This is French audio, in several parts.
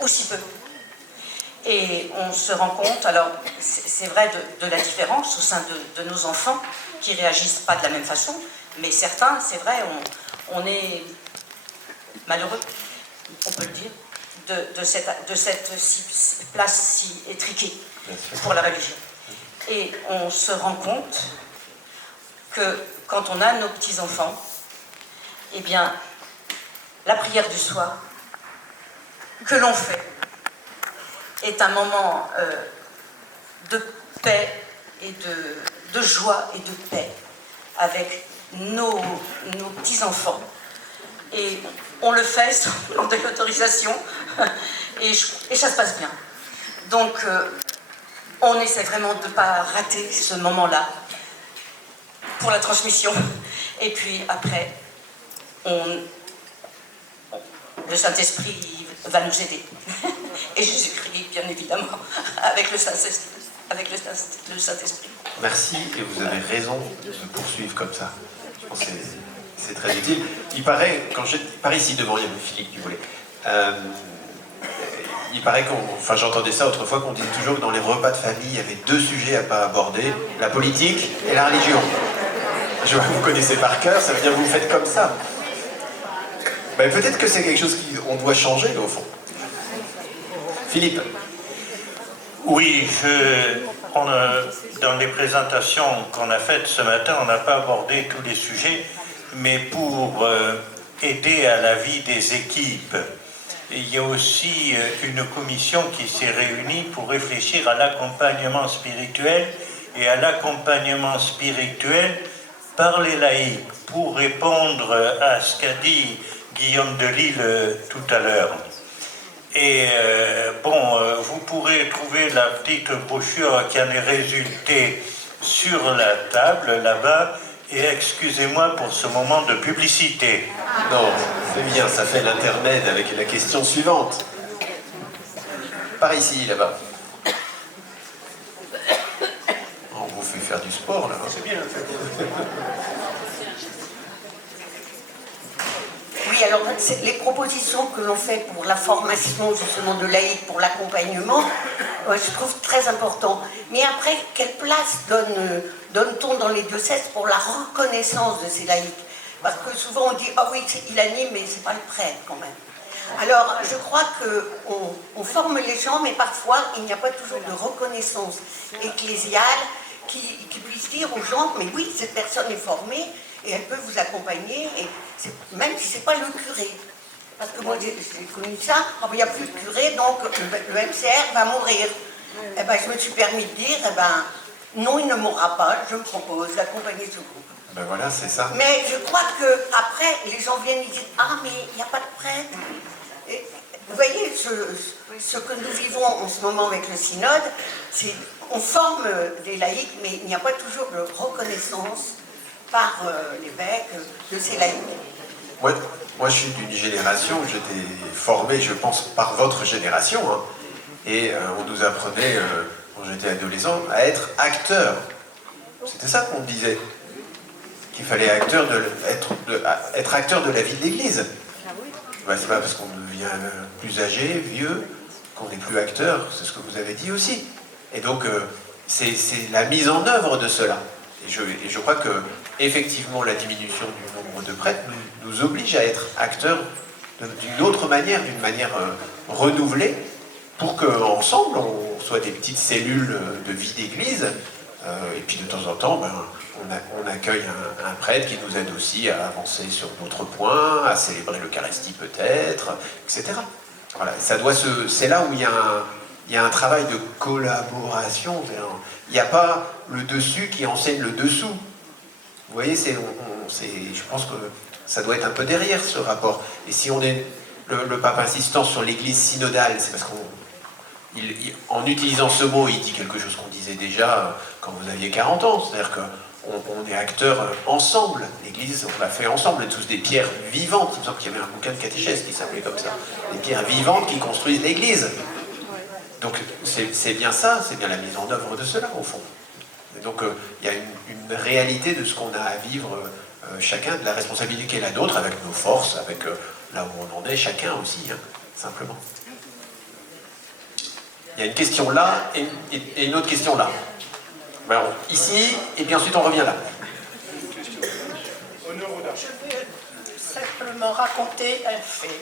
aussi peu. Et on se rend compte, alors c'est vrai de la différence au sein de nos enfants qui ne réagissent pas de la même façon, mais certains, c'est vrai, on est malheureux, on peut le dire, de cette place si étriquée pour la religion. Et on se rend compte que quand on a nos petits-enfants, eh bien, la prière du soir que l'on fait est un moment de paix et de joie et de paix avec nos petits-enfants. Et on le fait sans demander l'autorisation et ça se passe bien. Donc, on essaie vraiment de ne pas rater ce moment-là pour la transmission. Et puis après, le Saint-Esprit va nous aider. Et Jésus-Christ, bien évidemment, avec le Saint-Esprit. Merci, et vous avez raison de poursuivre comme ça. Je pense que c'est très utile. Il paraît, par ici devant, il y avait Philippe qui voulait. Il paraît enfin j'entendais ça autrefois, qu'on disait toujours que dans les repas de famille, il y avait 2 sujets à ne pas aborder, la politique et la religion. Je vois que vous connaissez par cœur, ça veut dire que vous faites comme ça. Ben, peut-être que c'est quelque chose qu'on doit changer, au fond. Philippe. Oui, dans les présentations qu'on a faites ce matin, on n'a pas abordé tous les sujets, mais pour aider à la vie des équipes, il y a aussi une commission qui s'est réunie pour réfléchir à l'accompagnement spirituel et à l'accompagnement spirituel par les laïcs, pour répondre à ce qu'a dit Guillaume Delisle tout à l'heure. Et vous pourrez trouver la petite brochure qui en est résultée sur la table là-bas. Et excusez-moi pour ce moment de publicité. Non, c'est bien, ça fait l'intermède avec la question suivante. Par ici, là-bas. On vous fait faire du sport, là. C'est bien, en fait. Oui, alors les propositions que l'on fait pour la formation justement de laïcs, pour l'accompagnement, je trouve très important. Mais après, quelle place donne-t-on dans les diocèses pour la reconnaissance de ces laïcs? Parce que souvent on dit, ah oui, il anime, mais c'est pas le prêtre quand même. Alors, je crois qu'on forme les gens, mais parfois, il n'y a pas toujours de reconnaissance ecclésiale qui puisse dire aux gens, mais oui, cette personne est formée, et elle peut vous accompagner, et même si ce n'est pas le curé. Parce que moi, j'ai connu ça, il n'y a plus de curé, donc le MCR va mourir. Eh ben, je me suis permis de dire, eh ben, non, il ne mourra pas, je me propose d'accompagner ce groupe. Ben voilà, c'est ça. Mais je crois qu'après, les gens viennent et disent, ah, mais il n'y a pas de prêtre. Et, vous voyez, ce que nous vivons en ce moment avec le synode, c'est on forme des laïcs, mais il n'y a pas toujours de reconnaissance par l'évêque de ces laïcs. Moi, je suis d'une génération où j'étais formé, je pense, par votre génération, hein, et on nous apprenait, quand j'étais adolescent, à être acteur. C'était ça qu'on disait, qu'il fallait être acteur de la vie de l'Église. Ben, c'est pas parce qu'on devient plus âgé, vieux, qu'on n'est plus acteur, c'est ce que vous avez dit aussi. Et donc, c'est la mise en œuvre de cela. Et je crois que, effectivement, la diminution du nombre de prêtres nous oblige à être acteurs d'une autre manière, d'une manière renouvelée, pour qu'ensemble, on soit des petites cellules de vie d'église, et puis de temps en temps, on accueille un prêtre qui nous aide aussi à avancer sur d'autres points, à célébrer l'Eucharistie peut-être, etc. Voilà, c'est là où il y a un travail de collaboration. Il n'y a pas le dessus qui enseigne le dessous. Vous voyez, je pense que ça doit être un peu derrière ce rapport. Et si on est le pape insistant sur l'église synodale, c'est parce qu'en utilisant ce mot, il dit quelque chose qu'on disait déjà quand vous aviez 40 ans. C'est-à-dire qu'on est acteurs ensemble. L'église, on l'a fait ensemble, tous des pierres vivantes. Il me semble qu'il y avait un bouquin de catéchèse qui s'appelait comme ça. Des pierres vivantes qui construisent l'église. Donc c'est bien ça, c'est bien la mise en œuvre de cela, au fond. Et donc il y a une réalité de ce qu'on a à vivre chacun, de la responsabilité qui est la nôtre, avec nos forces, avec là où on en est, chacun aussi, hein, simplement. Il y a une question là et une autre question là. Alors, ici, et puis ensuite on revient là. Je vais simplement raconter un fait.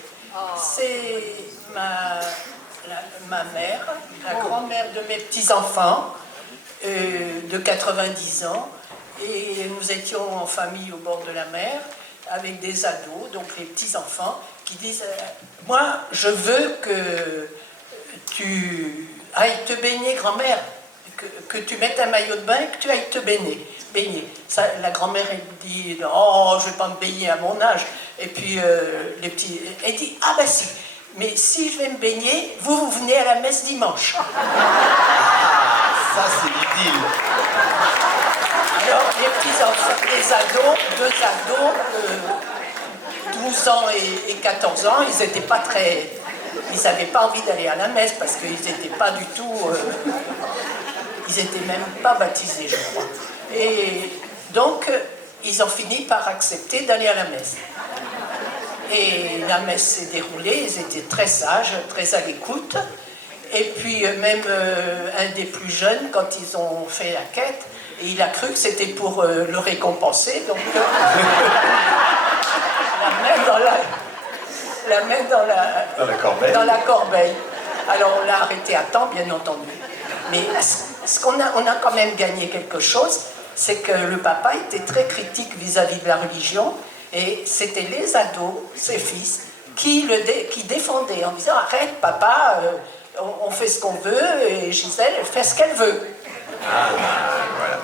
C'est ma mère, la grand-mère de mes petits-enfants, de 90 ans, et nous étions en famille au bord de la mer, avec des ados, donc les petits-enfants, qui disent « Moi, je veux que tu ailles te baigner, grand-mère, que tu mettes un maillot de bain et que tu ailles te baigner. Ça, la grand-mère, elle dit « Oh, je ne vais pas me baigner à mon âge. » Et puis, les petits... Elle dit « Ah ben si, mais si je vais me baigner, vous venez à la messe dimanche. » Ça, c'est l'idylle. Alors, les petits enfants, les ados, 2 ados, 12 ans et 14 ans, ils n'étaient pas très... Ils n'avaient pas envie d'aller à la messe parce qu'ils n'étaient pas du tout... ils n'étaient même pas baptisés, je crois. Et donc, ils ont fini par accepter d'aller à la messe. Et la messe s'est déroulée, ils étaient très sages, très à l'écoute. Et puis, même un des plus jeunes, quand ils ont fait la quête, et il a cru que c'était pour le récompenser, donc la main dans la corbeille. Alors on l'a arrêté à temps, bien entendu. Mais on a quand même gagné quelque chose, c'est que le papa était très critique vis-à-vis de la religion, et c'était les ados, ses fils, qui défendaient en disant « Arrête papa, on fait ce qu'on veut, et Gisèle, elle fait ce qu'elle veut. » Voilà.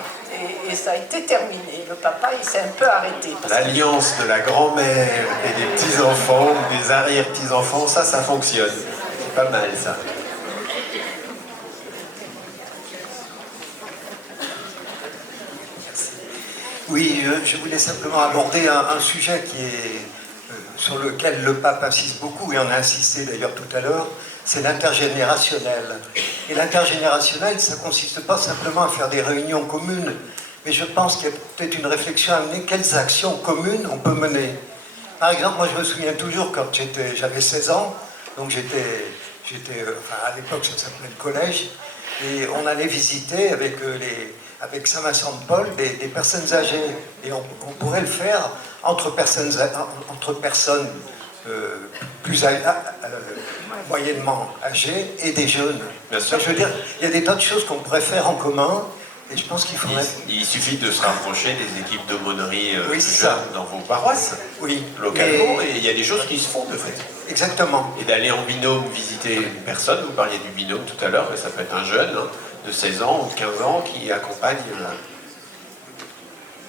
Et ça a été terminé. Le papa, il s'est un peu arrêté. L'alliance de la grand-mère et des petits-enfants, ou des arrière-petits-enfants, ça fonctionne. C'est pas mal, ça. Oui, je voulais simplement aborder un sujet sur lequel le pape insiste beaucoup, et on a insisté d'ailleurs tout à l'heure, c'est l'intergénérationnel. Et l'intergénérationnel, ça ne consiste pas simplement à faire des réunions communes, mais je pense qu'il y a peut-être une réflexion à mener, quelles actions communes on peut mener. Par exemple, moi je me souviens toujours quand j'avais 16 ans, donc à l'époque ça s'appelait le collège, et on allait visiter avec Saint-Vincent-de-Paul des personnes âgées, et on pourrait le faire entre personnes plus moyennement âgés et des jeunes. Bien sûr. Je veux dire, il y a des tas de choses qu'on pourrait faire en commun, et je pense qu'il faudrait... Il suffit de se rapprocher des équipes d'aumônerie Oui, de c'est ça. jeunes dans vos paroisses, Oui, localement, et il y a des choses qui se font de fait. exactement. Et d'aller en binôme visiter une personne, vous parliez du binôme tout à l'heure, mais ça peut être un jeune de 16 ans ou de 15 ans qui accompagne...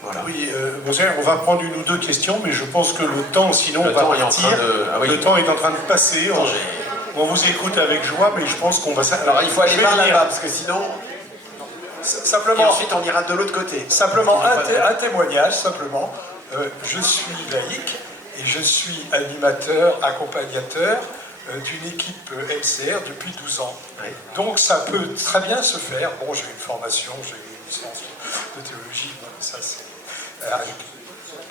Voilà. Oui, monseigneur, on va prendre une ou deux questions, mais je pense que le temps, sinon, Le va temps est en partir. train de... Ah oui. Le temps est en train de passer. On vous écoute avec joie, mais je pense qu'on va... Alors il faut aller Je vais par venir. là-bas, parce que sinon... Et Simplement, ensuite on ira de l'autre côté. simplement un témoignage, simplement. Je suis laïc et je suis animateur, accompagnateur d'une équipe MCR depuis 12 ans. Oui. Donc ça peut très bien se faire. Bon, j'ai une formation, j'ai une licence de théologie, bon, ça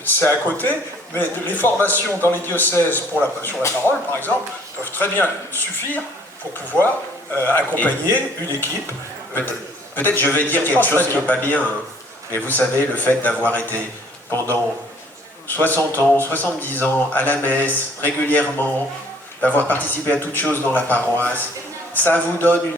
c'est à côté, mais les formations dans les diocèses sur la parole, par exemple, peuvent très bien suffire pour pouvoir accompagner une équipe. Peut-être je vais dire quelque chose qui n'est pas bien, hein. Mais vous savez, le fait d'avoir été pendant 60 ans, 70 ans à la messe, régulièrement, d'avoir participé à toutes choses dans la paroisse, ça vous donne une